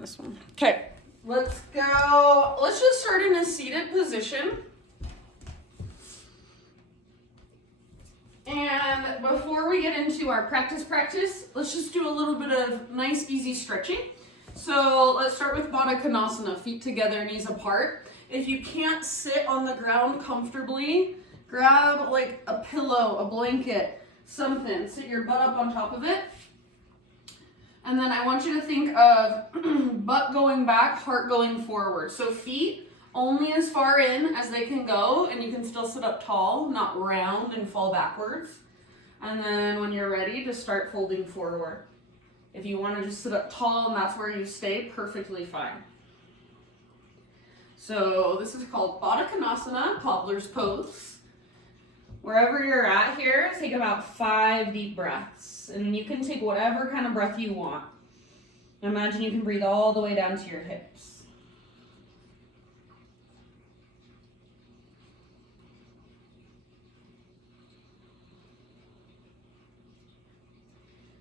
on this one. Okay, let's go. Let's just start in a seated position. And before we get into our practice, let's just do a little bit of nice, easy stretching. So let's start with Badakanasana, feet together, knees apart. If you can't sit on the ground comfortably, grab like a pillow, a blanket, something. Sit your butt up on top of it. And then I want you to think of butt going back, heart going forward. So feet only as far in as they can go, and you can still sit up tall, not round and fall backwards. And then when you're ready, just start folding forward. If you want to just sit up tall and that's where you stay, perfectly fine. So this is called Badakanasana, Cobbler's Pose. Wherever you're at here, take about 5 deep breaths. And you can take whatever kind of breath you want. Imagine you can breathe all the way down to your hips.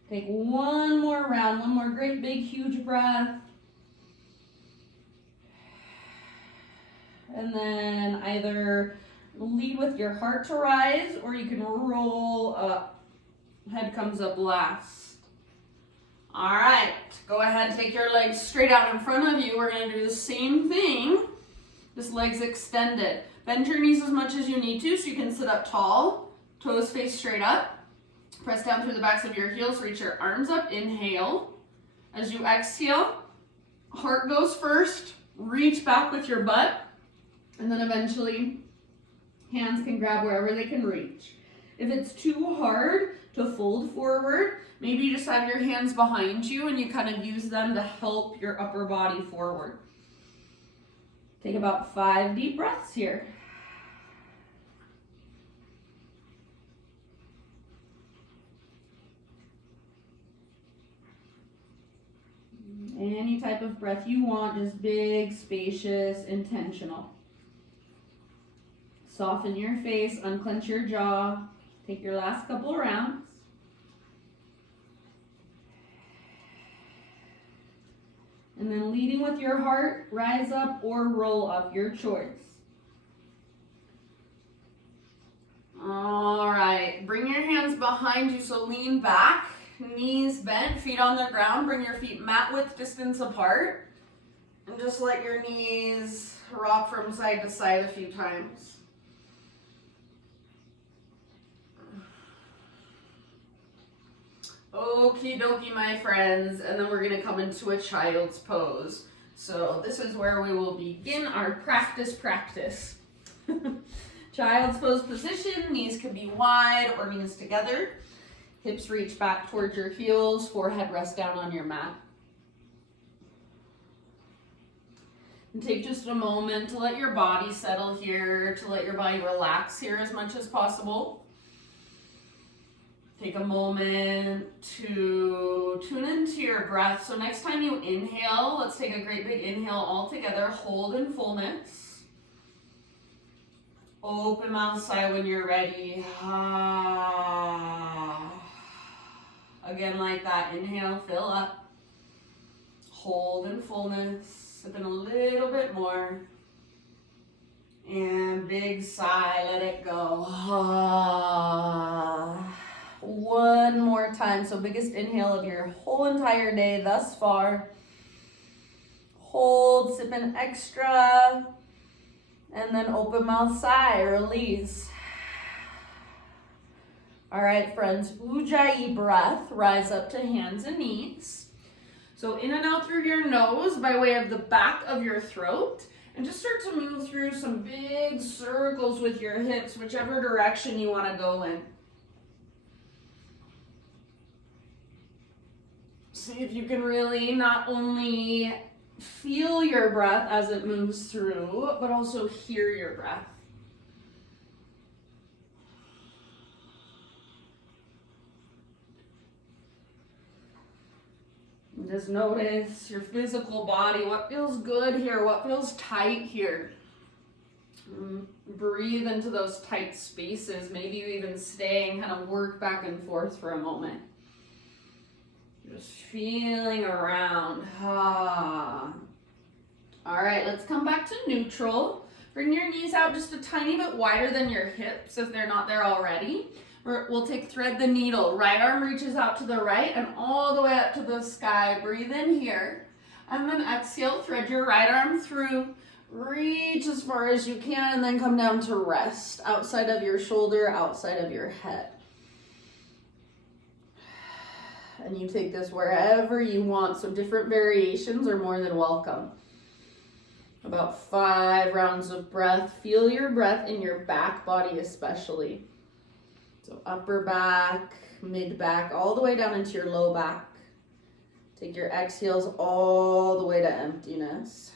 Take one more round, one more great big huge breath. And then either lead with your heart to rise, or you can roll up. Head comes up last. All right, go ahead, take your legs straight out in front of you. We're gonna do the same thing, just legs extended. Bend your knees as much as you need to so you can sit up tall, toes face straight up. Press down through the backs of your heels, reach your arms up, inhale. As you exhale, heart goes first, reach back with your butt, and then eventually hands can grab wherever they can reach. If it's too hard to fold forward, maybe you just have your hands behind you and you kind of use them to help your upper body forward. Take about 5 deep breaths here. Any type of breath you want, just big, spacious, intentional. Soften your face, unclench your jaw. Take your last couple rounds. And then leading with your heart, rise up or roll up, your choice. All right, bring your hands behind you, so lean back. Knees bent, feet on the ground. Bring your feet mat width distance apart. And just let your knees rock from side to side a few times. Okie dokie, my friends. And then we're going to come into a child's pose. So this is where we will begin our practice. Child's pose position. Knees can be wide or knees together. Hips reach back towards your heels, forehead rests down on your mat. And take just a moment to let your body settle here, to let your body relax here as much as possible. Take a moment to tune into your breath. So next time you inhale, let's take a great big inhale all together. Hold in fullness. Open mouth sigh when you're ready. Again, like that. Inhale, fill up. Hold in fullness. Sip in a little bit more. And big sigh, let it go. One more time. So biggest inhale of your whole entire day thus far. Hold, sip in extra. And then open mouth sigh, release. All right, friends, Ujjayi breath, rise up to hands and knees. So in and out through your nose by way of the back of your throat. And just start to move through some big circles with your hips, whichever direction you want to go in. See if you can really not only feel your breath as it moves through, but also hear your breath. Just notice your physical body, what feels good here, what feels tight here. Breathe into those tight spaces. Maybe you even stay and kind of work back and forth for a moment. Just feeling around. Let's come back to neutral. Bring your knees out just a tiny bit wider than your hips if they're not there already. We'll take thread the needle. Right arm reaches out to the right and all the way up to the sky. Breathe in here. And then exhale, thread your right arm through. Reach as far as you can and then come down to rest. Outside of your shoulder, outside of your head. And you take this wherever you want. So different variations are more than welcome. About 5 rounds of breath. Feel your breath in your back body especially. So upper back, mid back, all the way down into your low back. Take your exhales all the way to emptiness.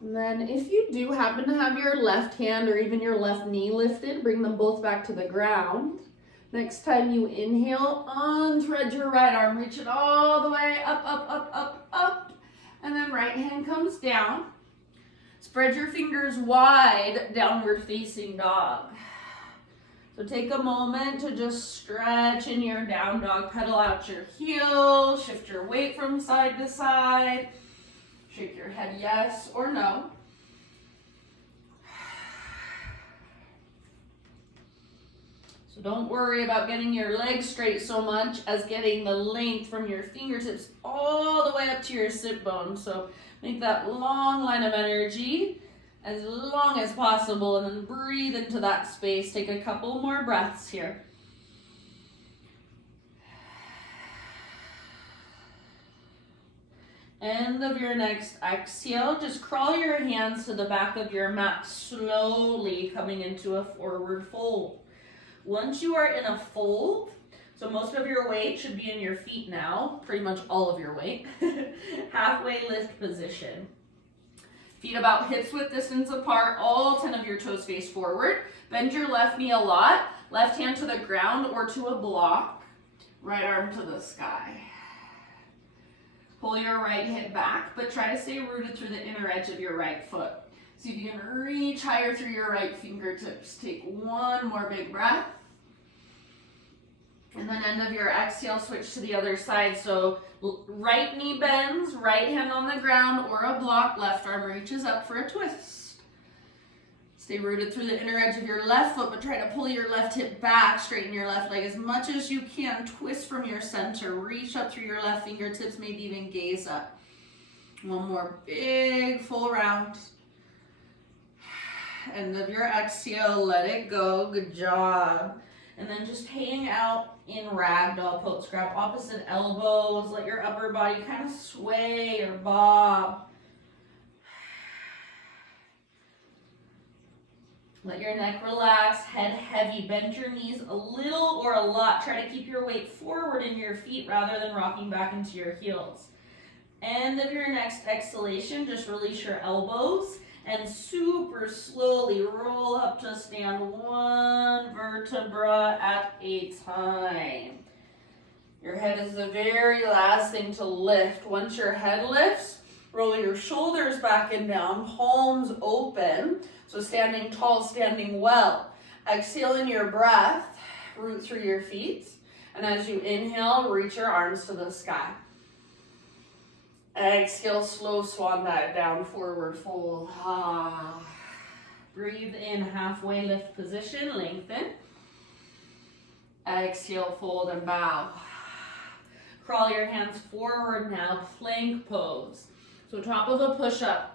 And then if you do happen to have your left hand or even your left knee lifted, bring them both back to the ground. Next time you inhale, unthread your right arm, reach it all the way up, up, up, up, up. And then right hand comes down. Spread your fingers wide, downward facing dog. So take a moment to just stretch in your down dog, pedal out your heels, shift your weight from side to side. Shake your head yes or no. So don't worry about getting your legs straight so much as getting the length from your fingertips all the way up to your sit bone. So make that long line of energy as long as possible and then breathe into that space. Take a couple more breaths here. End of your next exhale, just crawl your hands to the back of your mat, slowly coming into a forward fold. Once you are in a fold, so most of your weight should be in your feet now, pretty much all of your weight, halfway lift position. Feet about hips width distance apart, all 10 of your toes face forward. Bend your left knee a lot, left hand to the ground or to a block, right arm to the sky. Pull your right hip back, but try to stay rooted through the inner edge of your right foot. See if you can reach higher through your right fingertips. Take one more big breath. And then end of your exhale, switch to the other side. So right knee bends, right hand on the ground or a block, left arm reaches up for a twist. Stay rooted through the inner edge of your left foot, but try to pull your left hip back, straighten your left leg as much as you can. Twist from your center, reach up through your left fingertips, maybe even gaze up. One more big full round. End of your exhale, let it go, good job. And then just hang out in ragdoll pose. Grab opposite elbows, let your upper body kind of sway or bob. Let your neck relax, head heavy, bend your knees a little or a lot. Try to keep your weight forward in your feet rather than rocking back into your heels. End of your next exhalation, just release your elbows and super slowly roll up to stand, one vertebra at a time. Your head is the very last thing to lift. Once your head lifts, roll your shoulders back and down, palms open. So standing tall, standing well. Exhale in your breath, root through your feet. And as you inhale, reach your arms to the sky. Exhale, slow swan dive down, forward fold. Breathe in, halfway lift position, lengthen. Exhale, fold and bow. Crawl your hands forward now, plank pose. So top of a push-up.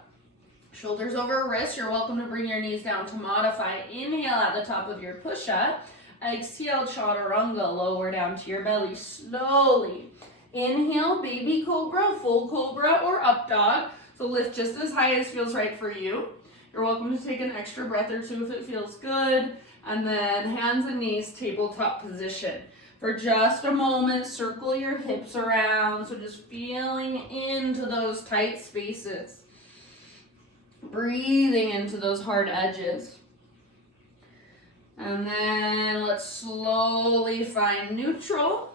Shoulders over wrists. You're welcome to bring your knees down to modify. Inhale at the top of your push-up. Exhale, chaturanga, lower down to your belly slowly. Inhale, baby cobra, full cobra, or up dog. So lift just as high as feels right for you. You're welcome to take an extra breath or two if it feels good. And then hands and knees, tabletop position. For just a moment, circle your hips around. So just feeling into those tight spaces. Breathing into those hard edges. And then let's slowly find neutral.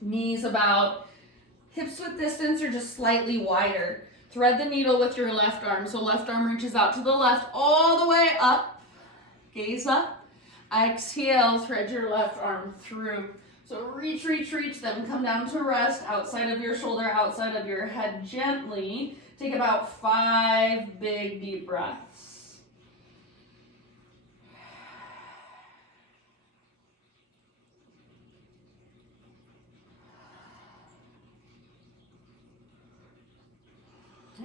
Knees about hips width distance or just slightly wider. Thread the needle with your left arm. So left arm reaches out to the left all the way up. Gaze up. Exhale, thread your left arm through. So reach, reach, reach, then come down to rest outside of your shoulder, outside of your head gently. Take about 5 big deep breaths.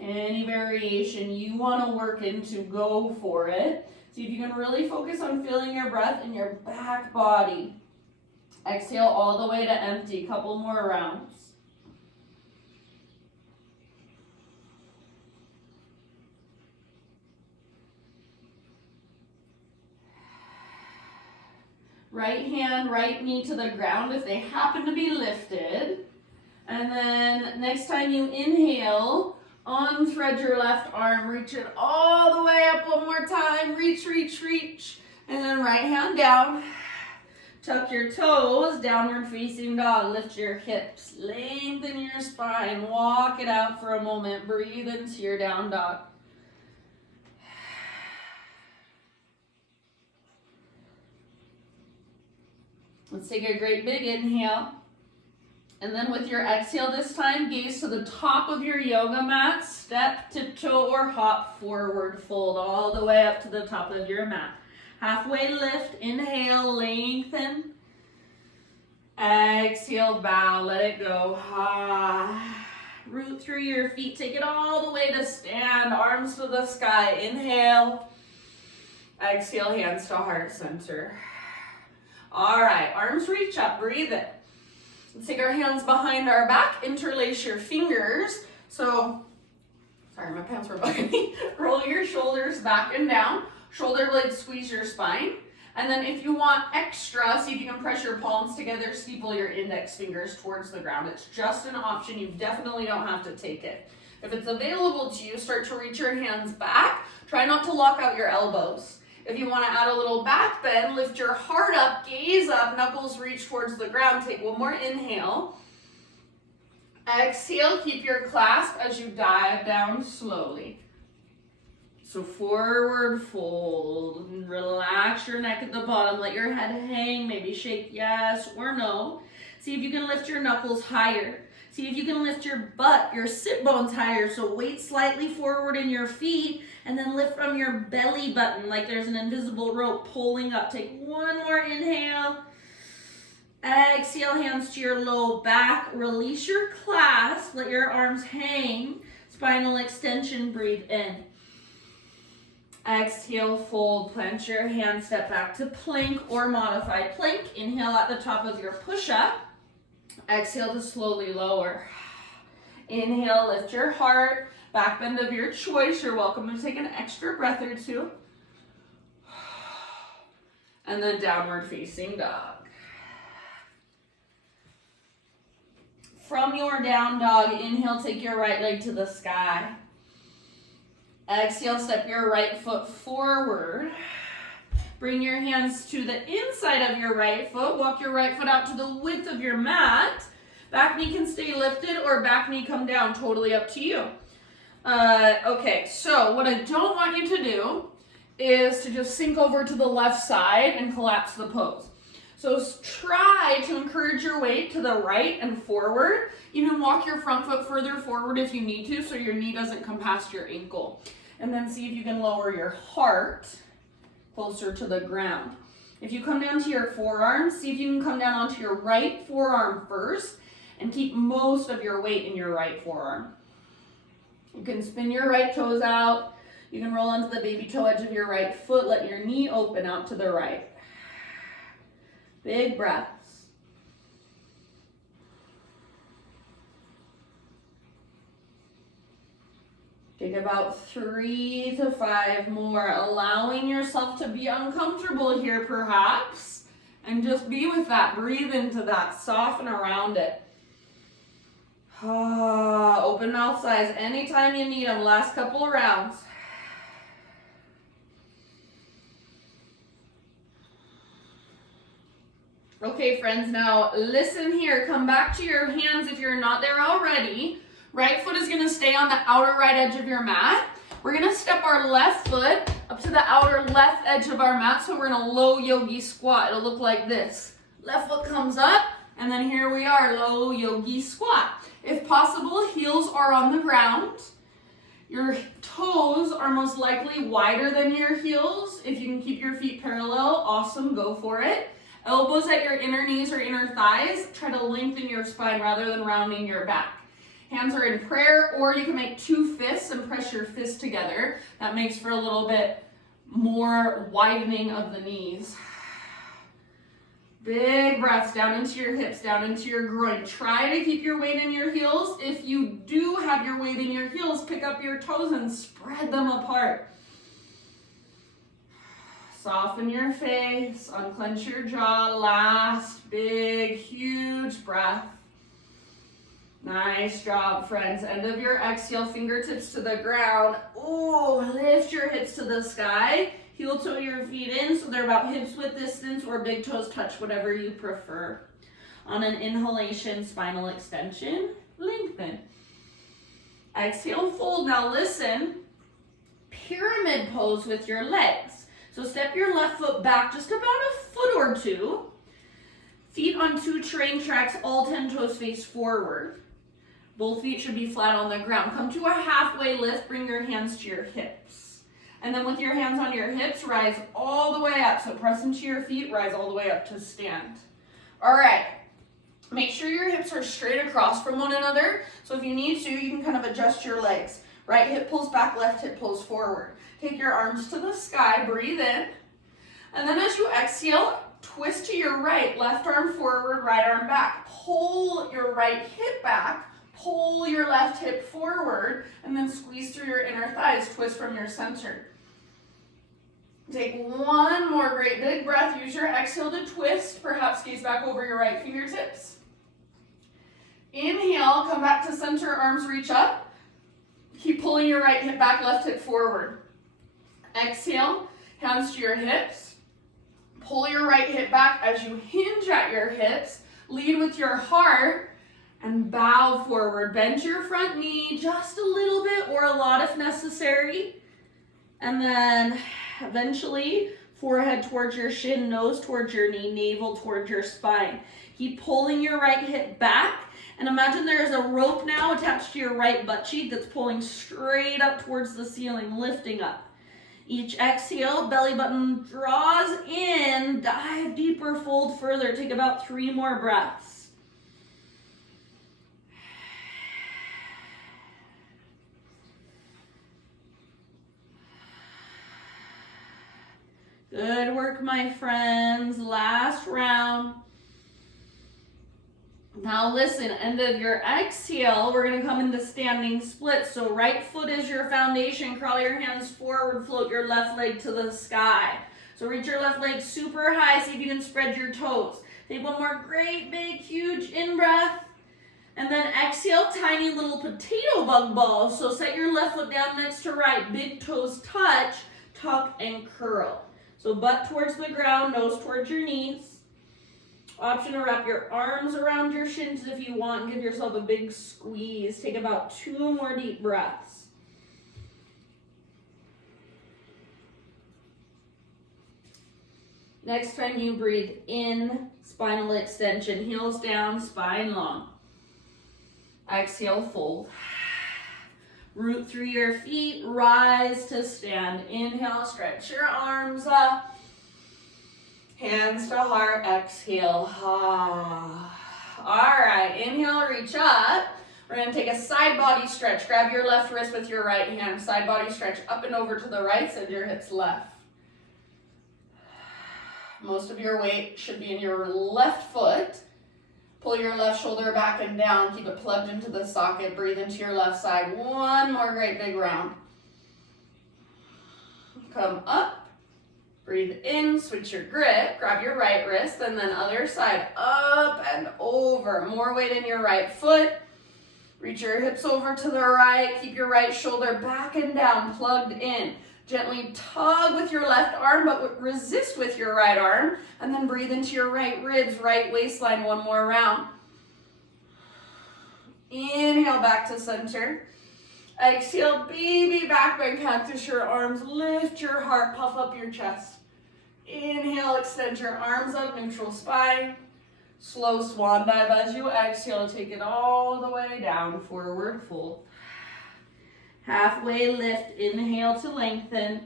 Any variation you want to work into, go for it. See if you can really focus on feeling your breath in your back body. Exhale all the way to empty. Couple more rounds. Right hand, right knee to the ground if they happen to be lifted. And then next time you inhale, unthread your left arm, reach it all the way up one more time. Reach, reach, reach. And then right hand down. Tuck your toes, downward facing dog. Lift your hips, lengthen your spine. Walk it out for a moment. Breathe into your down dog. Let's take a great big inhale. And then with your exhale this time, gaze to the top of your yoga mat. Step, tiptoe, or hop forward. Fold all the way up to the top of your mat. Halfway lift, inhale, lengthen. Exhale, bow, let it go. Root through your feet, take it all the way to stand, arms to the sky. Inhale, exhale, hands to heart center. All right, arms reach up, breathe in. Let's take our hands behind our back, interlace your fingers. So, sorry, my pants were bugging me. Roll your shoulders back and down. Shoulder blades squeeze your spine. And then if you want extra, see if you can press your palms together, steeple your index fingers towards the ground. It's just an option. You definitely don't have to take it. If it's available to you, start to reach your hands back. Try not to lock out your elbows. If you want to add a little back bend, lift your heart up, gaze up, knuckles reach towards the ground. Take one more inhale. Exhale, keep your clasp as you dive down slowly. So forward fold, relax your neck at the bottom, let your head hang, maybe shake yes or no. See if you can lift your knuckles higher. See if you can lift your butt, your sit bones higher, so weight slightly forward in your feet, and then lift from your belly button like there's an invisible rope pulling up. Take one more inhale. Exhale, hands to your low back, release your clasp, let your arms hang, spinal extension, breathe in. Exhale, fold, plant your hands, step back to plank or modified plank. Inhale at the top of your push-up. Exhale to slowly lower. Inhale, lift your heart, back bend of your choice. You're welcome to take an extra breath or two. And then downward facing dog. From your down dog, inhale, take your right leg to the sky. Exhale, step your right foot forward. Bring your hands to the inside of your right foot. Walk your right foot out to the width of your mat. Back knee can stay lifted or back knee come down, totally up to you. Okay, so what I don't want you to do is to just sink over to the left side and collapse the pose. So try to encourage your weight to the right and forward. Even walk your front foot further forward if you need to so your knee doesn't come past your ankle. And then see if you can lower your heart closer to the ground. If you come down to your forearms, see if you can come down onto your right forearm first and keep most of your weight in your right forearm. You can spin your right toes out. You can roll onto the baby toe edge of your right foot. Let your knee open out to the right. Big breaths. Take about 3 to 5 more, allowing yourself to be uncomfortable here perhaps, and just be with that. Breathe into that, soften around it. Open mouth size anytime you need them. Last couple of rounds. Okay, friends, now listen here. Come back to your hands if you're not there already. Right foot is gonna stay on the outer right edge of your mat. We're gonna step our left foot up to the outer left edge of our mat, so we're in a low yogi squat. It'll look like this. Left foot comes up, and then here we are, low yogi squat. If possible, heels are on the ground. Your toes are most likely wider than your heels. If you can keep your feet parallel, awesome, go for it. Elbows at your inner knees or inner thighs. Try to lengthen your spine rather than rounding your back. Hands are in prayer, or you can make two fists and press your fists together. That makes for a little bit more widening of the knees. Big breaths down into your hips, down into your groin. Try to keep your weight in your heels. If you do have your weight in your heels, pick up your toes and spread them apart. Soften your face, unclench your jaw. Last big, huge breath. Nice job, friends. End of your exhale, fingertips to the ground. Oh, lift your hips to the sky. Heel toe your feet in so they're about hips width distance, or big toes touch, whatever you prefer. On an inhalation, spinal extension, lengthen. Exhale, fold. Now listen, pyramid pose with your legs. So step your left foot back just about a foot or two. Feet on two train tracks, all 10 toes face forward. Both feet should be flat on the ground. Come to a halfway lift, bring your hands to your hips. And then with your hands on your hips, rise all the way up. So press into your feet, rise all the way up to stand. All right, make sure your hips are straight across from one another. So if you need to, you can kind of adjust your legs. Right hip pulls back, left hip pulls forward. Take your arms to the sky, breathe in. And then as you exhale, twist to your right, left arm forward, right arm back. Pull your right hip back, pull your left hip forward, and then squeeze through your inner thighs, twist from your center. Take one more great big breath. Use your exhale to twist, perhaps gaze back over your right fingertips. Inhale, come back to center, arms reach up. Keep pulling your right hip back, left hip forward. Exhale, hands to your hips. Pull your right hip back as you hinge at your hips. Lead with your heart and bow forward. Bend your front knee just a little bit or a lot if necessary. And then eventually forehead towards your shin, nose towards your knee, navel towards your spine. Keep pulling your right hip back. And imagine there is a rope now attached to your right butt cheek that's pulling straight up towards the ceiling, lifting up. Each exhale, belly button draws in, dive deeper, fold further. Take about 3 more breaths. Good work, my friends. Last round. Now listen, end of your exhale, we're going to come into standing split. So right foot is your foundation. Crawl your hands forward, float your left leg to the sky. So reach your left leg super high, see if you can spread your toes. Take one more great, big, huge in-breath. And then exhale, tiny little potato bug ball. So set your left foot down next to right. Big toes touch, tuck and curl. So butt towards the ground, nose towards your knees. Option to wrap your arms around your shins if you want and give yourself a big squeeze. Take about 2 more deep breaths. Next time you breathe in, spinal extension, heels down, spine long. Exhale, fold. Root through your feet, rise to stand. Inhale, stretch your arms up. Hands to heart, exhale. All right, inhale, reach up. We're gonna take a side body stretch. Grab your left wrist with your right hand. Side body stretch up and over to the right, send your hips left. Most of your weight should be in your left foot. Pull your left shoulder back and down. Keep it plugged into the socket. Breathe into your left side. One more great big round. Come up. Breathe in, switch your grip, grab your right wrist, and then other side, up and over. More weight in your right foot. Reach your hips over to the right, keep your right shoulder back and down, plugged in. Gently tug with your left arm, but resist with your right arm. And then breathe into your right ribs, right waistline, one more round. Inhale back to center. Exhale, baby back bend, cactus your arms, lift your heart, puff up your chest. Inhale, extend your arms up, neutral spine. Slow swan dive as you exhale, take it all the way down, forward fold. Halfway lift, inhale to lengthen.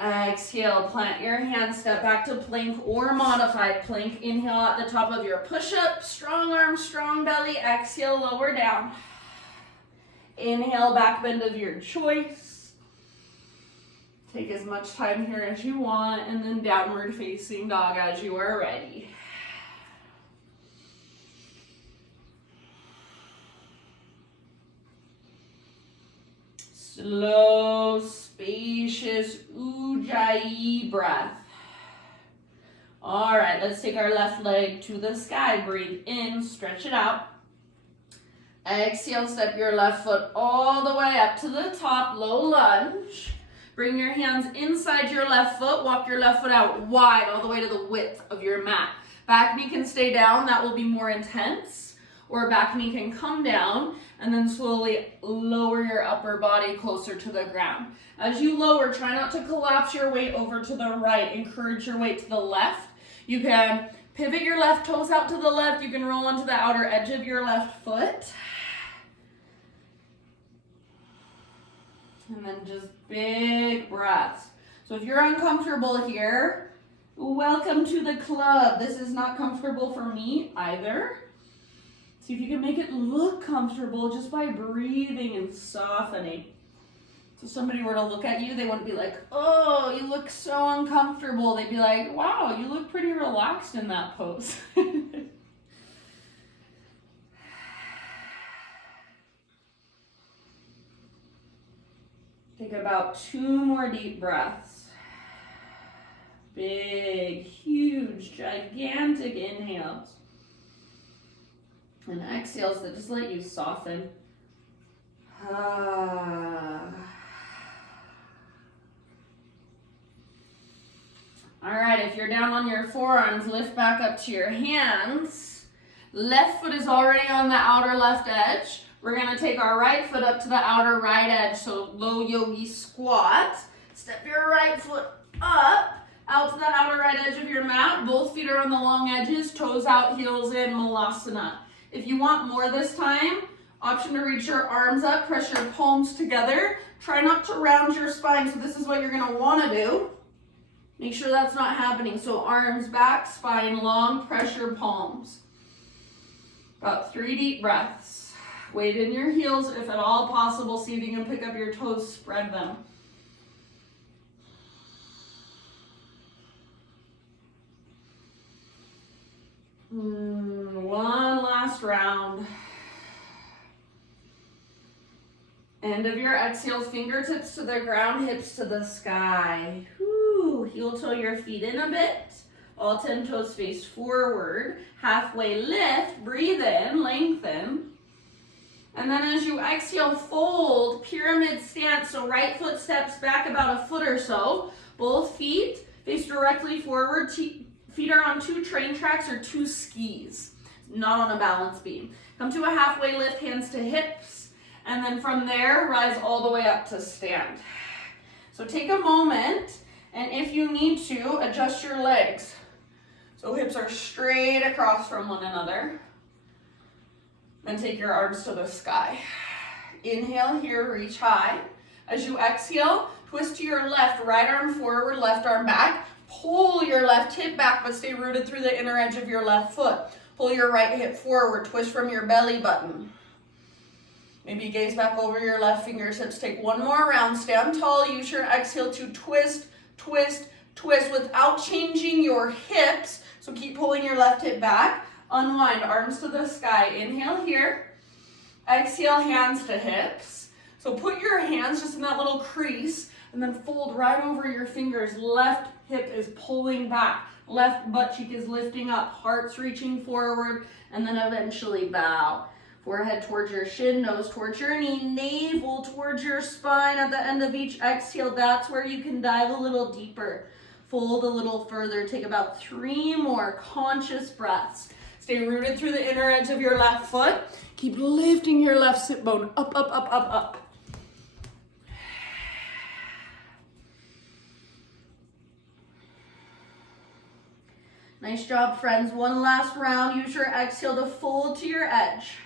Exhale, plant your hands, step back to plank or modified plank. Inhale at the top of your push-up, strong arms, strong belly. Exhale, lower down. Inhale, back bend of your choice. Take as much time here as you want, and then downward facing dog as you are ready. Slow, spacious Ujjayi breath. All right, let's take our left leg to the sky. Breathe in, stretch it out. Exhale, step your left foot all the way up to the top, low lunge. Bring your hands inside your left foot. Walk your left foot out wide, all the way to the width of your mat. Back knee can stay down, that will be more intense. Or back knee can come down, and then slowly lower your upper body closer to the ground. As you lower, try not to collapse your weight over to the right. Encourage your weight to the left. You can pivot your left toes out to the left. You can roll onto the outer edge of your left foot. And then just big breaths. So if you're uncomfortable here, welcome to the club. This is not comfortable for me either. See if you can make it look comfortable just by breathing and softening. So if somebody were to look at you, they wouldn't be like, oh, you look so uncomfortable. They'd be like, wow, you look pretty relaxed in that pose. Take about 2 more deep breaths. Big, huge, gigantic inhales. And exhales that just let you soften. All right, if you're down on your forearms, lift back up to your hands. Left foot is already on the outer left edge. We're gonna take our right foot up to the outer right edge, so low yogi squat. Step your right foot up, out to the outer right edge of your mat. Both feet are on the long edges, toes out, heels in, malasana. If you want more this time, option to reach your arms up, press your palms together. Try not to round your spine, so this is what you're gonna wanna do. Make sure that's not happening. So arms back, spine long, press your palms. About 3 deep breaths. Weight in your heels if at all possible. See if you can pick up your toes, spread them. One last round. End of your exhales, fingertips to the ground, hips to the sky. Whew. Heel toe your feet in a bit. All 10 toes face forward. Halfway lift, breathe in, lengthen. And then as you exhale, fold, pyramid stance. So right foot steps back about a foot or so. Both feet face directly forward. Feet are on 2 train tracks or 2 skis, not on a balance beam. Come to a halfway lift, hands to hips. And then from there, rise all the way up to stand. So take a moment, and if you need to, adjust your legs. So hips are straight across from one another. Then take your arms to the sky. Inhale here, reach high. As you exhale, twist to your left, right arm forward, left arm back. Pull your left hip back, but stay rooted through the inner edge of your left foot. Pull your right hip forward, twist from your belly button. Maybe gaze back over your left fingertips. Take 1 more round, stand tall, use your exhale to twist, twist, twist without changing your hips. So keep pulling your left hip back. Unwind, arms to the sky. Inhale here. Exhale, hands to hips. So put your hands just in that little crease and then fold right over your fingers. Left hip is pulling back. Left butt cheek is lifting up. Heart's reaching forward, and then eventually bow. Forehead towards your shin, nose towards your knee, navel towards your spine. At the end of each exhale, that's where you can dive a little deeper. Fold a little further. Take about 3 more conscious breaths. Stay rooted through the inner edge of your left foot. Keep lifting your left sit bone up, up, up, up, up. Nice job, friends. One last round. Use your exhale to fold to your edge.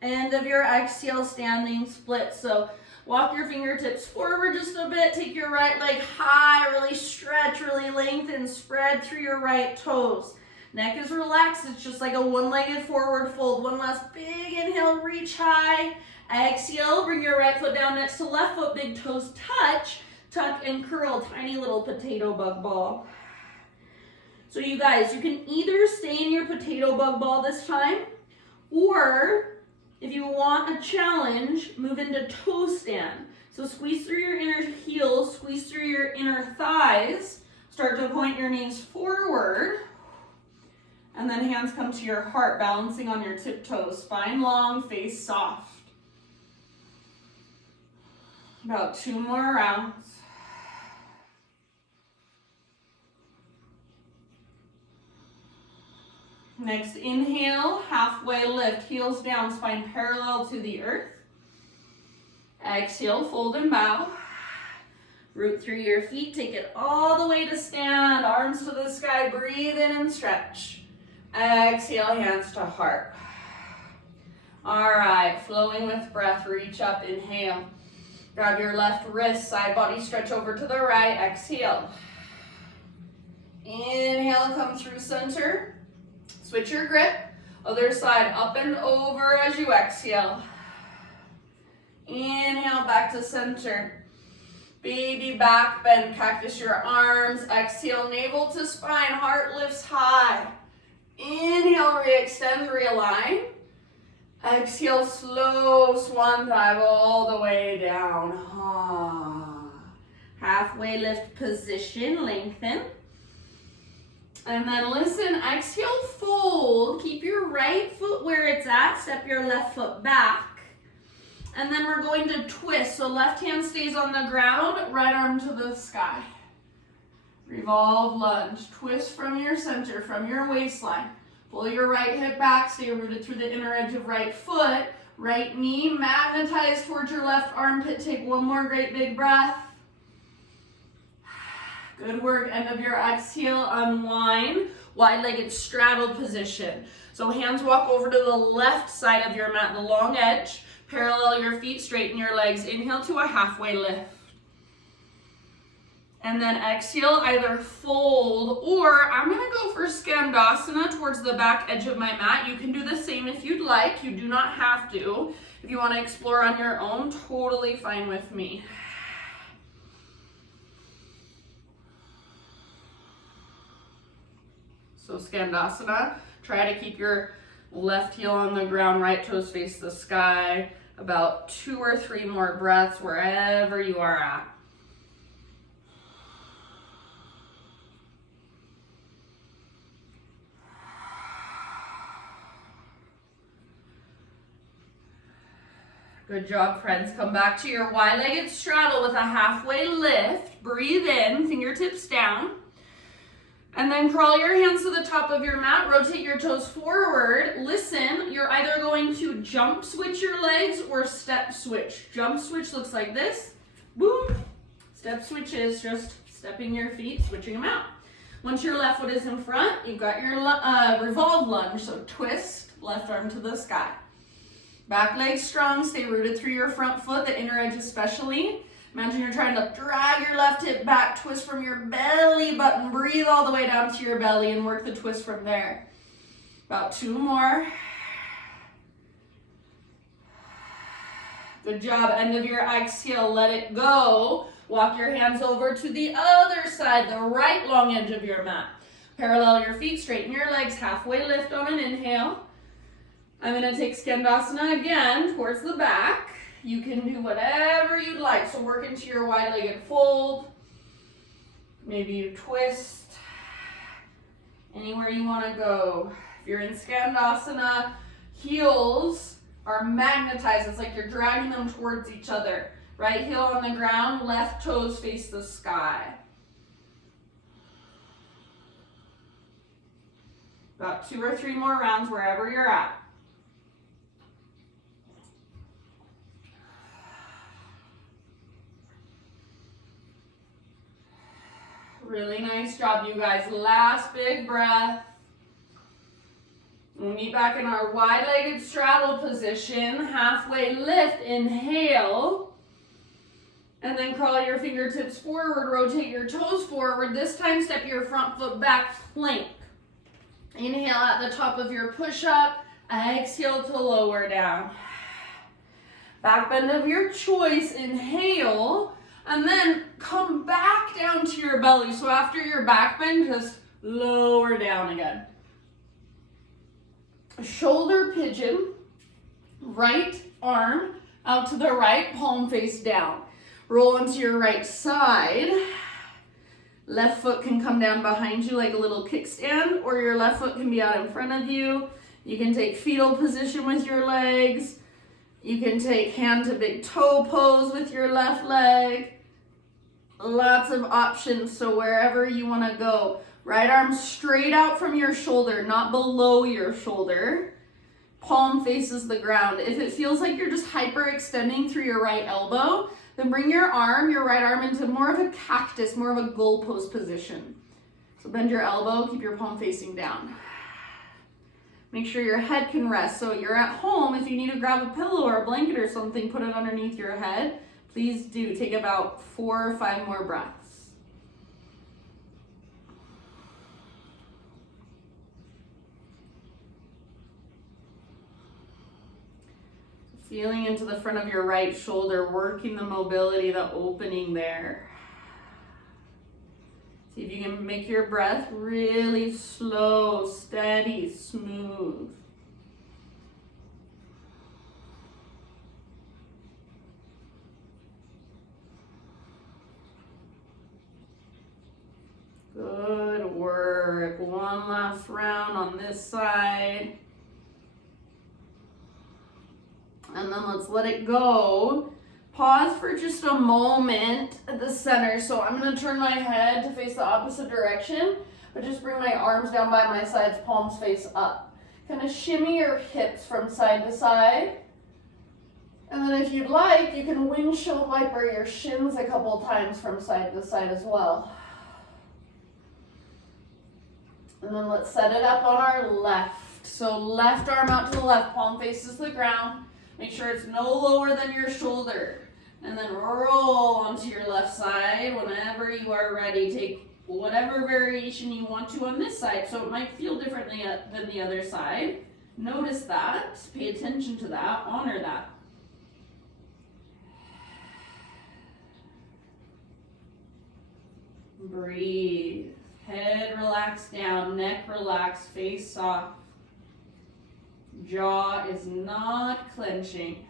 End of your exhale, standing split. So walk your fingertips forward just a bit. Take your right leg high. Really stretch, really lengthen. Spread through your right toes. Neck is relaxed. It's just like a one-legged forward fold. One last big inhale. Reach high. Exhale. Bring your right foot down next to left foot. Big toes touch. Tuck and curl. Tiny little potato bug ball. So you guys, you can either stay in your potato bug ball this time, or if you want a challenge, move into toe stand. So squeeze through your inner heels, squeeze through your inner thighs, start to point your knees forward, and then hands come to your heart, balancing on your tiptoes, spine long, face soft. About 2 more rounds. Next, inhale, halfway lift, heels down, spine parallel to the earth. Exhale, fold and bow. Root through your feet, take it all the way to stand, arms to the sky, breathe in and stretch. Exhale, hands to heart. All right, flowing with breath, reach up, inhale. Grab your left wrist, side body stretch over to the right, exhale. Inhale, come through center. Switch your grip, other side up and over as you exhale. Inhale, back to center. Baby back bend, cactus your arms. Exhale, navel to spine, heart lifts high. Inhale, re-extend, realign. Exhale, slow swan dive all the way down. Halfway lift position, lengthen. And then listen, exhale, fold. Keep your right foot where it's at. Step your left foot back. And then we're going to twist. So left hand stays on the ground, right arm to the sky. Revolve, lunge. Twist from your center, from your waistline. Pull your right hip back. Stay rooted through the inner edge of right foot. Right knee magnetize towards your left armpit. Take 1 more great big breath. Good work. End of your exhale, unwind. Wide-legged straddle position. So hands walk over to the left side of your mat, the long edge. Parallel your feet, straighten your legs. Inhale to a halfway lift. And then exhale, either fold or I'm going to go for Skandasana towards the back edge of my mat. You can do the same if you'd like. You do not have to. If you want to explore on your own, totally fine with me. So Skandasana, try to keep your left heel on the ground, right toes face the sky. About 2 or 3 more breaths wherever you are at. Good job, friends. Come back to your wide-legged straddle with a halfway lift. Breathe in, fingertips down. And then crawl your hands to the top of your mat, rotate your toes forward. Listen, you're either going to jump switch your legs or step switch. Jump switch looks like this, boom. Step switch is just stepping your feet, switching them out. Once your left foot is in front, you've got your revolve lunge, so twist, left arm to the sky. Back leg strong, stay rooted through your front foot, the inner edge especially. Imagine you're trying to drag your left hip back, twist from your belly button, breathe all the way down to your belly and work the twist from there. About 2 more. Good job, end of your exhale, let it go. Walk your hands over to the other side, the right long edge of your mat. Parallel your feet, straighten your legs, halfway lift on an inhale. I'm gonna take Skandasana again towards the back. You can do whatever you'd like. So work into your wide-legged fold. Maybe you twist. Anywhere you want to go. If you're in Skandasana, Heels are magnetized. It's like you're dragging them towards each other. Right heel on the ground, left toes face the sky. About 2 or 3 more rounds wherever you're at. Really nice job, you guys. Last big breath. We'll meet back in our wide-legged straddle position. Halfway lift, inhale. And then crawl your fingertips forward, rotate your toes forward. This time, step your front foot back, plank. Inhale at the top of your push-up. Exhale to lower down. Back bend of your choice, inhale. And then come back down to your belly. So after your back bend, just lower down again. Shoulder pigeon, right arm out to the right, palm face down. Roll onto your right side. Left foot can come down behind you like a little kickstand, or your left foot can be out in front of you. You can take fetal position with your legs. You can take hand to big toe pose with your left leg. Lots of options, so wherever you want to go. Right arm straight out from your shoulder, not below your shoulder. Palm faces the ground. If it feels like you're just hyperextending through your right elbow, then bring your right arm into more of a cactus, more of a goalpost position. So bend your elbow, keep your palm facing down. Make sure your head can rest. So you're at home, if you need to grab a pillow or a blanket or something, put it underneath your head. Please do. Take about 4 or 5 more breaths. Feeling into the front of your right shoulder, working the mobility, the opening there. See if you can make your breath really slow, steady, smooth. Good work. One last round on this side. And then let's let it go. Pause for just a moment at the center. So I'm going to turn my head to face the opposite direction, but just bring my arms down by my sides, palms face up. Kind of shimmy your hips from side to side. And then if you'd like, you can windshield wiper your shins a couple times from side to side as well. And then let's set it up on our left. So left arm out to the left, palm faces the ground. Make sure it's no lower than your shoulder. And then roll onto your left side. Whenever you are ready, take whatever variation you want to on this side. So it might feel differently than the other side. Notice that. Pay attention to that. Honor that. Breathe. Head relax down. Neck relax. Face soft. Jaw is not clenching.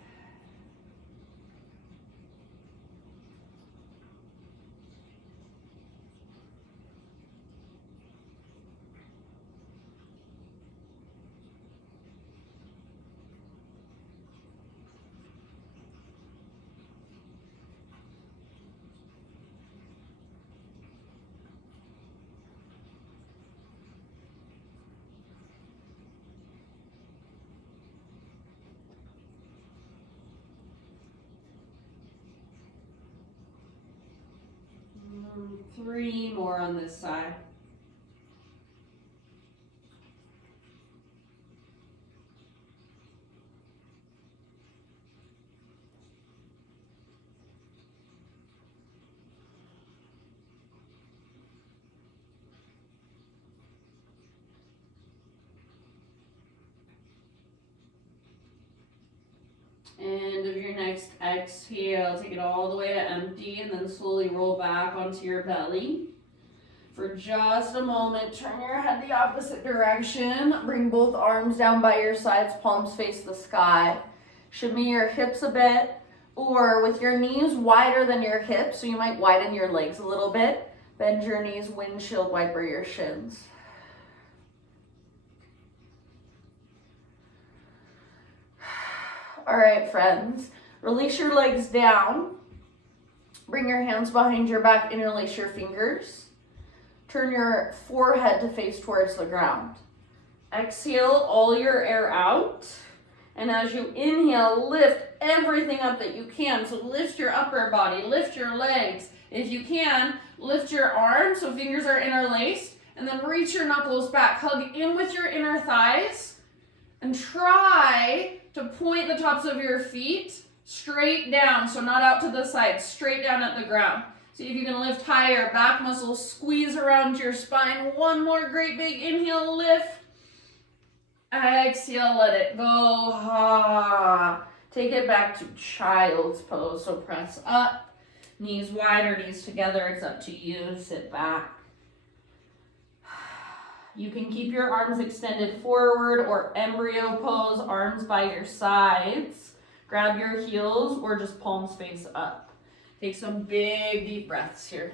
Three more on this side. End of your next exhale, take it all the way to empty and then slowly roll back onto your belly. For just a moment, turn your head the opposite direction. Bring both arms down by your sides, palms face the sky. Shimmy your hips a bit, or with your knees wider than your hips, so you might widen your legs a little bit. Bend your knees, windshield wiper your shins. All right, friends, release your legs down. Bring your hands behind your back, interlace your fingers. Turn your forehead to face towards the ground. Exhale all your air out. And as you inhale, lift everything up that you can. So lift your upper body, lift your legs. If you can, lift your arms so fingers are interlaced. And then reach your knuckles back. Hug in with your inner thighs. And try to point the tops of your feet straight down. So not out to the side, straight down at the ground. See if you can lift higher. Back muscles squeeze around your spine. One more great big inhale, lift. Exhale, let it go. Ha. Take it back to child's pose. So press up, knees wide or knees together. It's up to you. Sit back. You can keep your arms extended forward or embryo pose, arms by your sides. Grab your heels or just palms face up. Take some big, deep breaths here.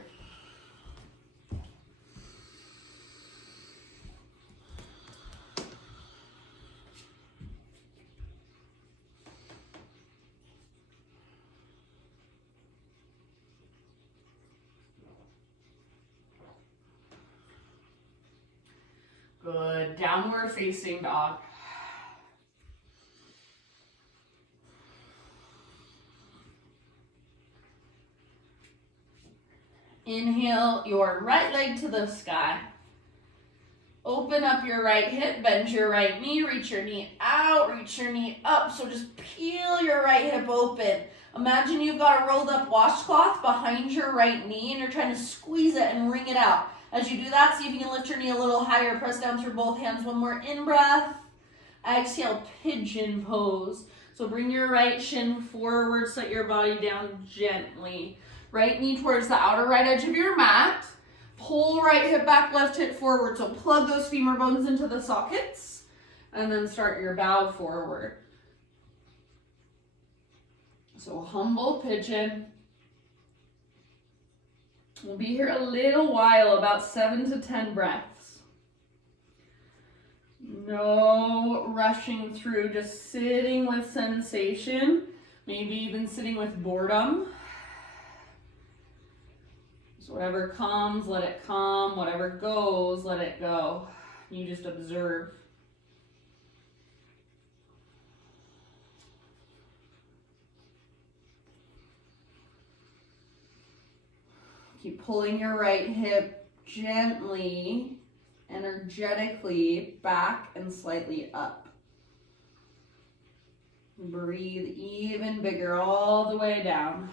Good. Downward facing dog. Inhale your right leg to the sky. Open up your right hip, bend your right knee, reach your knee out, reach your knee up. So just peel your right hip open. Imagine you've got a rolled up washcloth behind your right knee and you're trying to squeeze it and wring it out. As you do that, see if you can lift your knee a little higher. Press down through both hands. One more in-breath. Exhale, pigeon pose. So bring your right shin forward, set your body down gently. Right knee towards the outer right edge of your mat. Pull right hip back, left hip forward. So plug those femur bones into the sockets. And then start your bow forward. So humble pigeon. We'll be here a little while, about 7 to 10 breaths. No rushing through, just sitting with sensation, maybe even sitting with boredom. So whatever comes, let it come. Whatever goes, let it go. You just observe. Keep pulling your right hip gently, energetically back and slightly up. Breathe even bigger all the way down.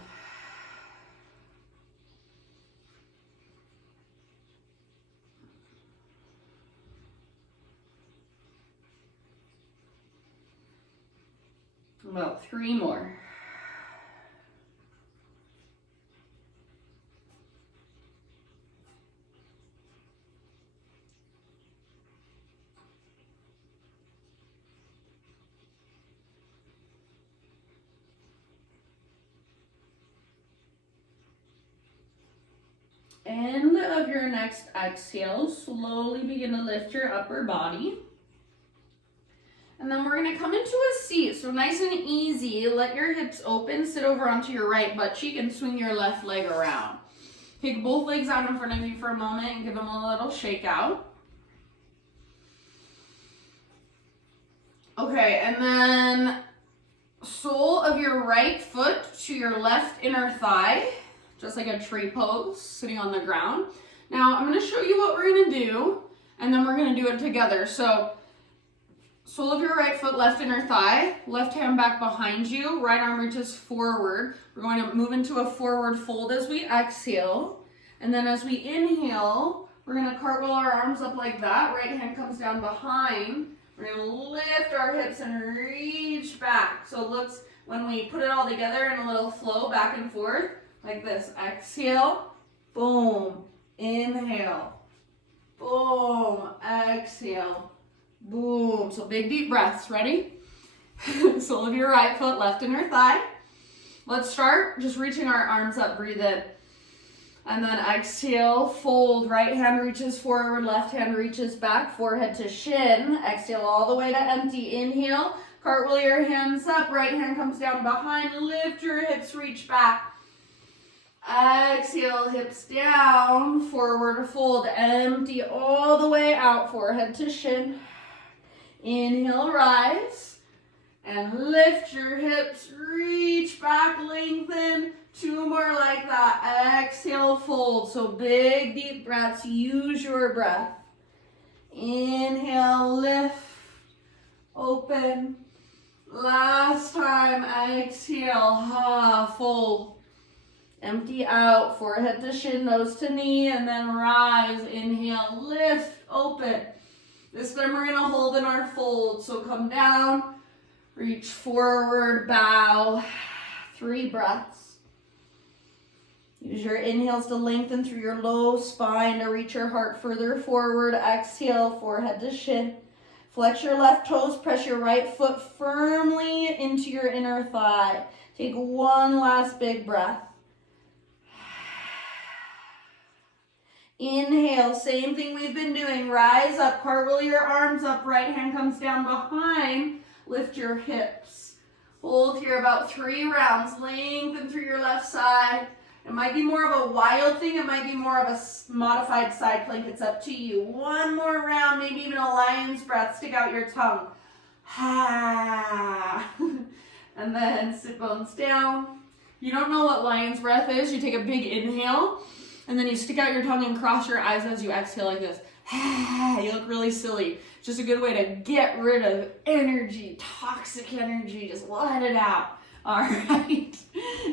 About 3 more. End of your next exhale, slowly begin to lift your upper body. And then we're gonna come into a seat. So nice and easy, let your hips open, sit over onto your right butt cheek and swing your left leg around. Take both legs out in front of you for a moment and give them a little shake out. Okay, and then sole of your right foot to your left inner thigh, just like a tree pose, sitting on the ground. Now I'm gonna show you what we're gonna do, and then we're gonna do it together. So sole of your right foot, left inner thigh, left hand back behind you, right arm reaches forward. We're going to move into a forward fold as we exhale. And then as we inhale, we're gonna cartwheel our arms up like that. Right hand comes down behind. We're gonna lift our hips and reach back. So it looks, when we put it all together in a little flow back and forth, like this. Exhale, boom, inhale, boom, exhale, boom. So big deep breaths, ready? Sole of your right foot, left inner thigh. Let's start just reaching our arms up, breathe in. And then exhale, fold, right hand reaches forward, left hand reaches back, forehead to shin. Exhale all the way to empty, inhale. Cartwheel your hands up, right hand comes down behind, lift your hips, reach back. Exhale, hips down, forward fold, empty all the way out, forehead to shin. Inhale, rise, and lift your hips, reach back, lengthen. 2 more like that. Exhale, fold. So big, deep breaths. Use your breath. Inhale, lift, open. Last time, exhale, fold. Empty out, forehead to shin, nose to knee, and then rise. Inhale, lift, open. This time we're gonna hold in our fold. So come down, reach forward, bow. 3 breaths. Use your inhales to lengthen through your low spine to reach your heart further forward. Exhale, forehead to shin. Flex your left toes, press your right foot firmly into your inner thigh. Take 1 last big breath. Inhale, same thing we've been doing. Rise up, cartwheel your arms up, right hand comes down behind. Lift your hips. Hold here about 3 rounds. Lengthen through your left side. It might be more of a wild thing. It might be more of a modified side plank. It's up to you. 1 more round, maybe even a lion's breath. Stick out your tongue. And then sit bones down. You don't know what lion's breath is. You take a big inhale, and then you stick out your tongue and cross your eyes as you exhale like this. You look really silly. It's just a good way to get rid of energy, toxic energy. Just let it out. All right.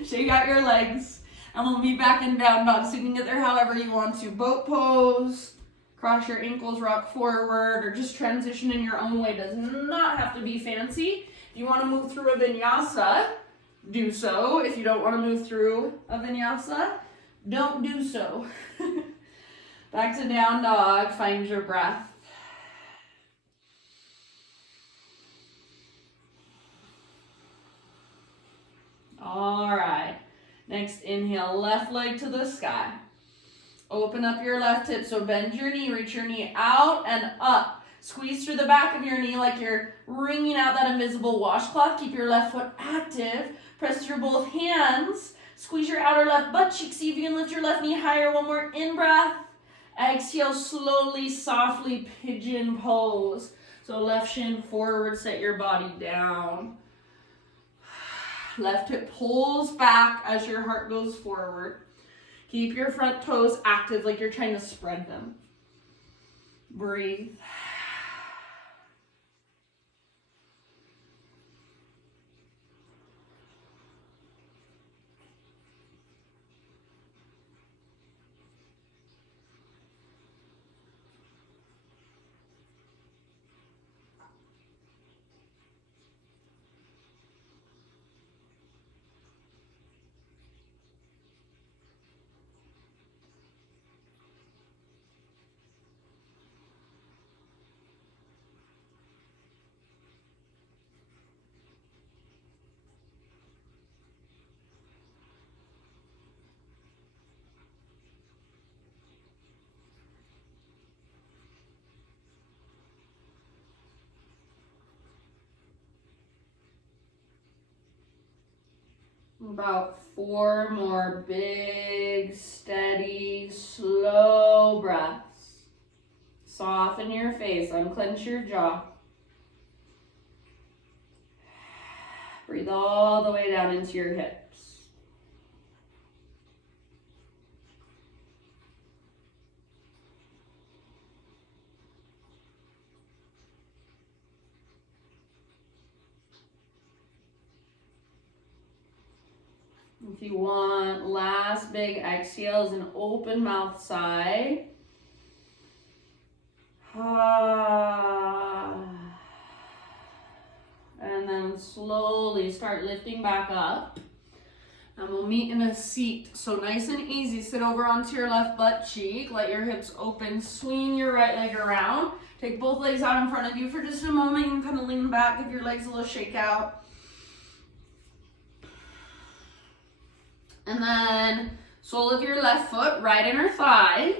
Shake out your legs. And we'll be back in down dog, so you can get there however you want to. Boat pose, cross your ankles, rock forward, or just transition in your own way. Does not have to be fancy. If you want to move through a vinyasa, do so. If you don't want to move through a vinyasa, don't do so. Back to down dog, find your breath. All right. Next inhale, left leg to the sky. Open up your left hip, so bend your knee, reach your knee out and up. Squeeze through the back of your knee like you're wringing out that invisible washcloth. Keep your left foot active. Press through both hands. Squeeze your outer left butt cheek. See if you can lift your left knee higher. 1 more in-breath. Exhale, slowly, softly, pigeon pose. So left shin forward, set your body down. Left hip pulls back as your heart goes forward. Keep your front toes active like you're trying to spread them. Breathe. About 4 more big, steady, slow breaths. Soften your face, unclench your jaw. Breathe all the way down into your hips. If you want, last big exhale is an open mouth sigh. And then slowly start lifting back up. And we'll meet in a seat. So nice and easy. Sit over onto your left butt cheek. Let your hips open. Swing your right leg around. Take both legs out in front of you for just a moment. You can kind of lean back, give your legs a little shake out. And then sole of your left foot, right inner thigh.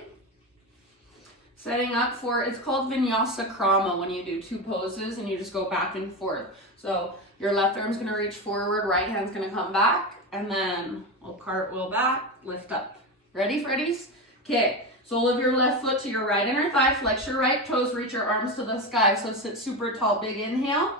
Setting up for, it's called Vinyasa Krama when you do two poses and you just go back and forth. So your left arm's gonna reach forward, right hand's gonna come back, and then we'll cartwheel back, lift up. Ready, Freddies? Okay, sole of your left foot to your right inner thigh, flex your right toes, reach your arms to the sky. So sit super tall, big inhale.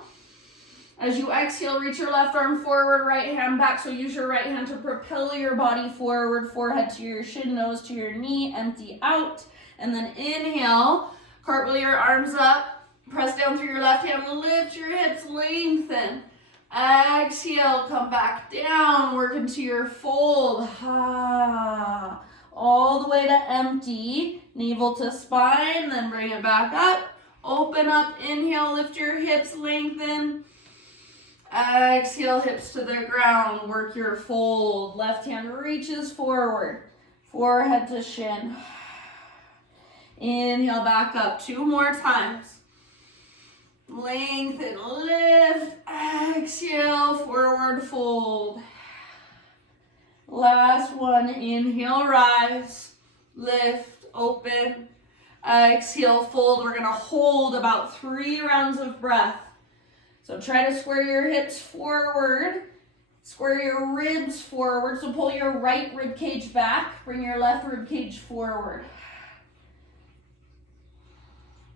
As you exhale, reach your left arm forward, right hand back. So use your right hand to propel your body forward, forehead to your shin, nose to your knee, empty out. And then inhale, cartwheel your arms up, press down through your left hand, lift your hips, lengthen. Exhale, come back down, work into your fold. All the way to empty, navel to spine, then bring it back up. Open up, inhale, lift your hips, lengthen. Exhale, hips to the ground, work your fold. Left hand reaches forward, forehead to shin. Inhale, back up, 2 more times. Lengthen, lift, exhale, forward fold. Last one, inhale, rise, lift, open, exhale, fold. We're gonna hold about 3 rounds of breath. So try to square your hips forward, square your ribs forward. So pull your right rib cage back, bring your left rib cage forward.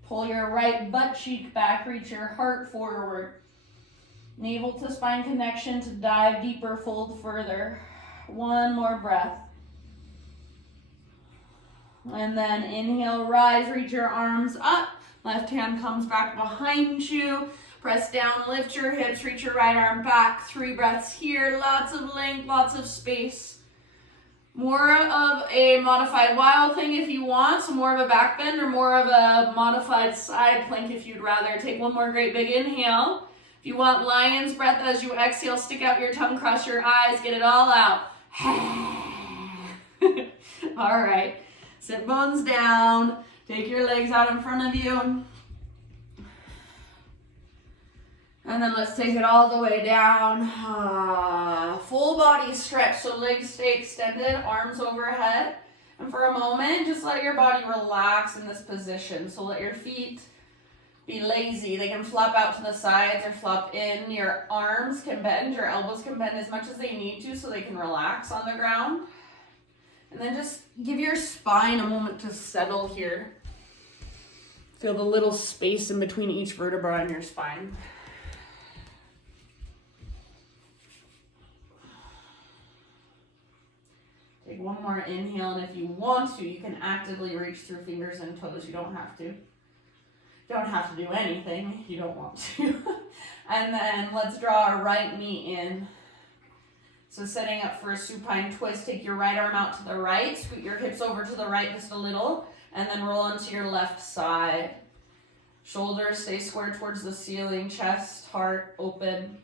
Pull your right butt cheek back, reach your heart forward. Navel to spine connection to dive deeper, fold further. 1 more breath. And then inhale, rise, reach your arms up. Left hand comes back behind you. Press down, lift your hips, reach your right arm back. 3 breaths here, lots of length, lots of space. More of a modified wild thing if you want, so more of a back bend, or more of a modified side plank if you'd rather. Take 1 more great big inhale. If you want lion's breath as you exhale, stick out your tongue, cross your eyes, get it all out. All right, sit bones down, take your legs out in front of you. And then let's take it all the way down. Full body stretch, so legs stay extended, arms overhead. And for a moment, just let your body relax in this position. So let your feet be lazy. They can flop out to the sides or flop in. Your arms can bend, your elbows can bend as much as they need to so they can relax on the ground. And then just give your spine a moment to settle here. Feel the little space in between each vertebra in your spine. Take 1 more inhale, and if you want to, you can actively reach through fingers and toes. You don't have to. You don't have to do anything if you don't want to. And then let's draw our right knee in. So setting up for a supine twist, take your right arm out to the right, scoot your hips over to the right just a little, and then roll into your left side. Shoulders stay square towards the ceiling, chest, heart open.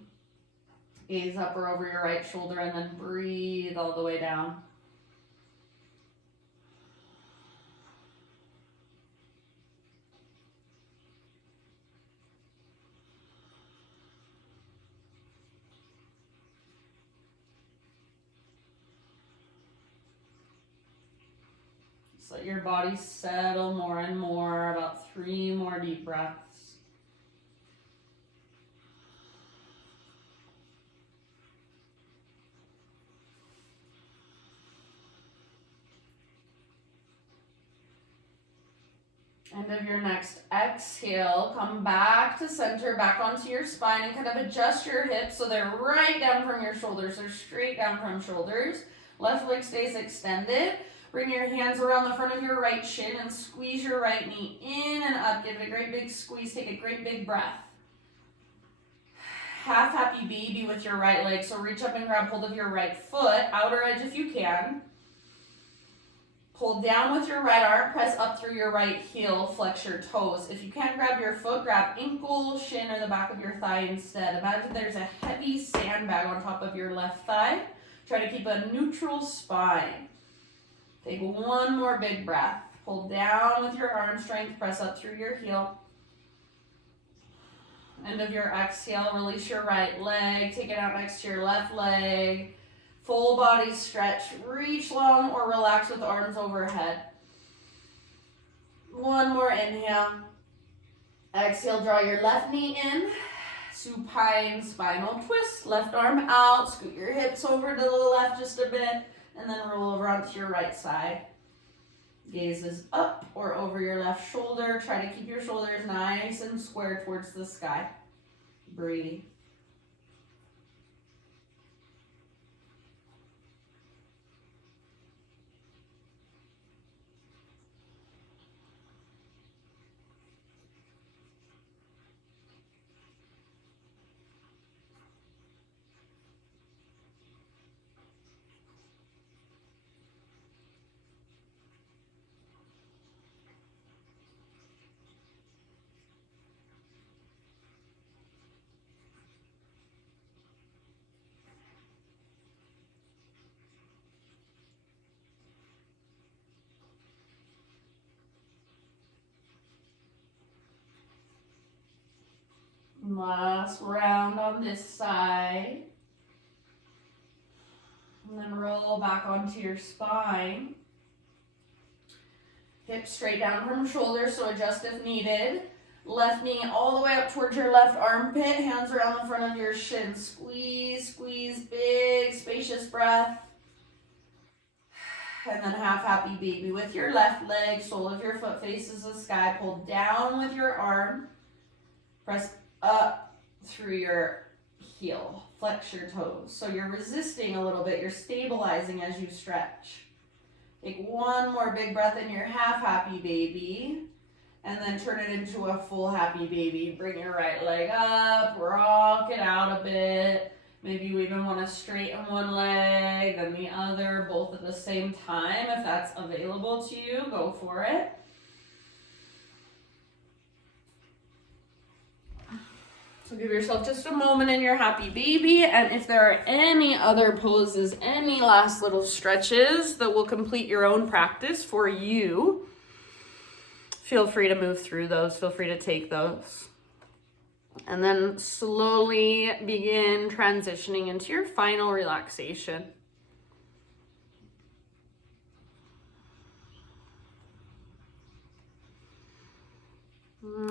Gaze up or over your right shoulder, and then breathe all the way down. Let your body settle more and more, about 3 more deep breaths. End of your next exhale, come back to center, back onto your spine, and kind of adjust your hips so they're right down from your shoulders. They're straight down from shoulders. Left leg stays extended. Bring your hands around the front of your right shin and squeeze your right knee in and up. Give it a great big squeeze. Take a great big breath. Half happy baby with your right leg. So reach up and grab hold of your right foot. Outer edge if you can. Pull down with your right arm. Press up through your right heel. Flex your toes. If you can't grab your foot, grab ankle, shin, or the back of your thigh instead. Imagine there's a heavy sandbag on top of your left thigh. Try to keep a neutral spine. Take 1 more big breath. Pull down with your arm strength. Press up through your heel. End of your exhale, release your right leg. Take it out next to your left leg. Full body stretch. Reach long or relax with arms overhead. One more inhale. Exhale, draw your left knee in. Supine spinal twist. Left arm out. Scoot your hips over to the left just a bit. And then roll over onto your right side. Gaze is up or over your left shoulder. Try to keep your shoulders nice and square towards the sky. Breathe. Last round on this side. And then roll back onto your spine. Hips straight down from shoulder, so adjust if needed. Left knee all the way up towards your left armpit. Hands around the front of your shin. Squeeze, squeeze, big, spacious breath. And then half happy baby with your left leg. Sole of your foot faces the sky. Pull down with your arm. Press up through your heel. Flex your toes. So you're resisting a little bit. You're stabilizing as you stretch. Take one more big breath in your half happy baby. And then turn it into a full happy baby. Bring your right leg up. Rock it out a bit. Maybe you even want to straighten one leg, then the other, both at the same time. If that's available to you, go for it. So give yourself just a moment in your happy baby, and if there are any other poses, any last little stretches that will complete your own practice for you, feel free to move through those, feel free to take those. And then slowly begin transitioning into your final relaxation.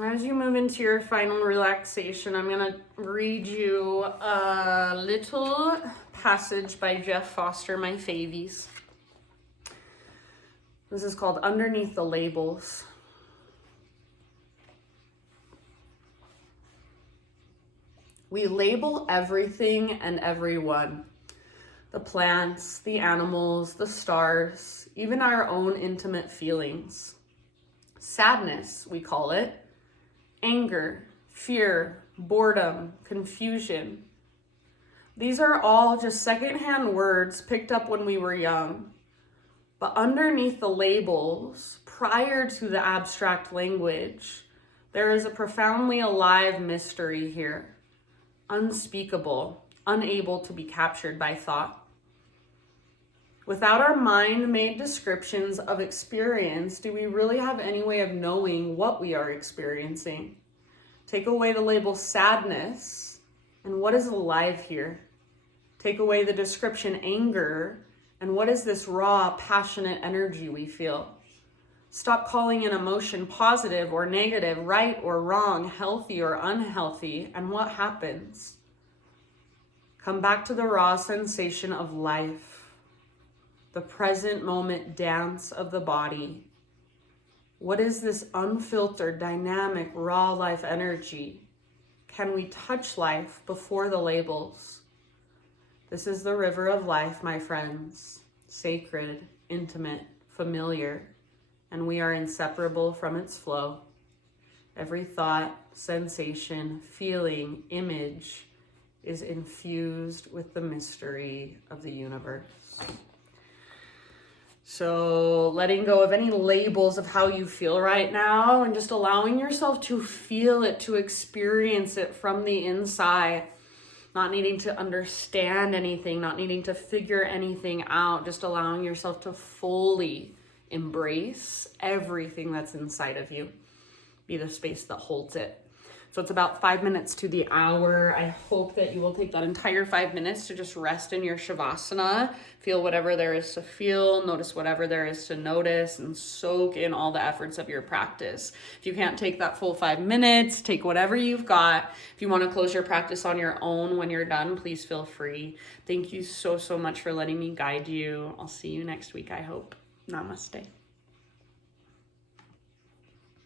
As you move into your final relaxation, I'm going to read you a little passage by Jeff Foster, my favies. This is called Underneath the Labels. We label everything and everyone. The plants, the animals, the stars, even our own intimate feelings. Sadness, we call it. Anger, fear, boredom, confusion. These are all just secondhand words picked up when we were young. But underneath the labels, prior to the abstract language, there is a profoundly alive mystery here. Unspeakable, unable to be captured by thought. Without our mind-made descriptions of experience, do we really have any way of knowing what we are experiencing? Take away the label sadness, and what is alive here? Take away the description anger, and what is this raw, passionate energy we feel? Stop calling an emotion positive or negative, right or wrong, healthy or unhealthy, and what happens? Come back to the raw sensation of life, the present moment dance of the body. What is this unfiltered, dynamic, raw life energy? Can we touch life before the labels? This is the river of life, my friends, sacred, intimate, familiar, and we are inseparable from its flow. Every thought, sensation, feeling, image is infused with the mystery of the universe. So letting go of any labels of how you feel right now and just allowing yourself to feel it, to experience it from the inside, not needing to understand anything, not needing to figure anything out, just allowing yourself to fully embrace everything that's inside of you. Be the space that holds it. So it's about 5 minutes to the hour. I hope that you will take that entire 5 minutes to just rest in your Shavasana, feel whatever there is to feel, notice whatever there is to notice, and soak in all the efforts of your practice. If you can't take that full 5 minutes, take whatever you've got. If you want to close your practice on your own when you're done, please feel free. Thank you so much for letting me guide you. I'll see you next week, I hope. Namaste.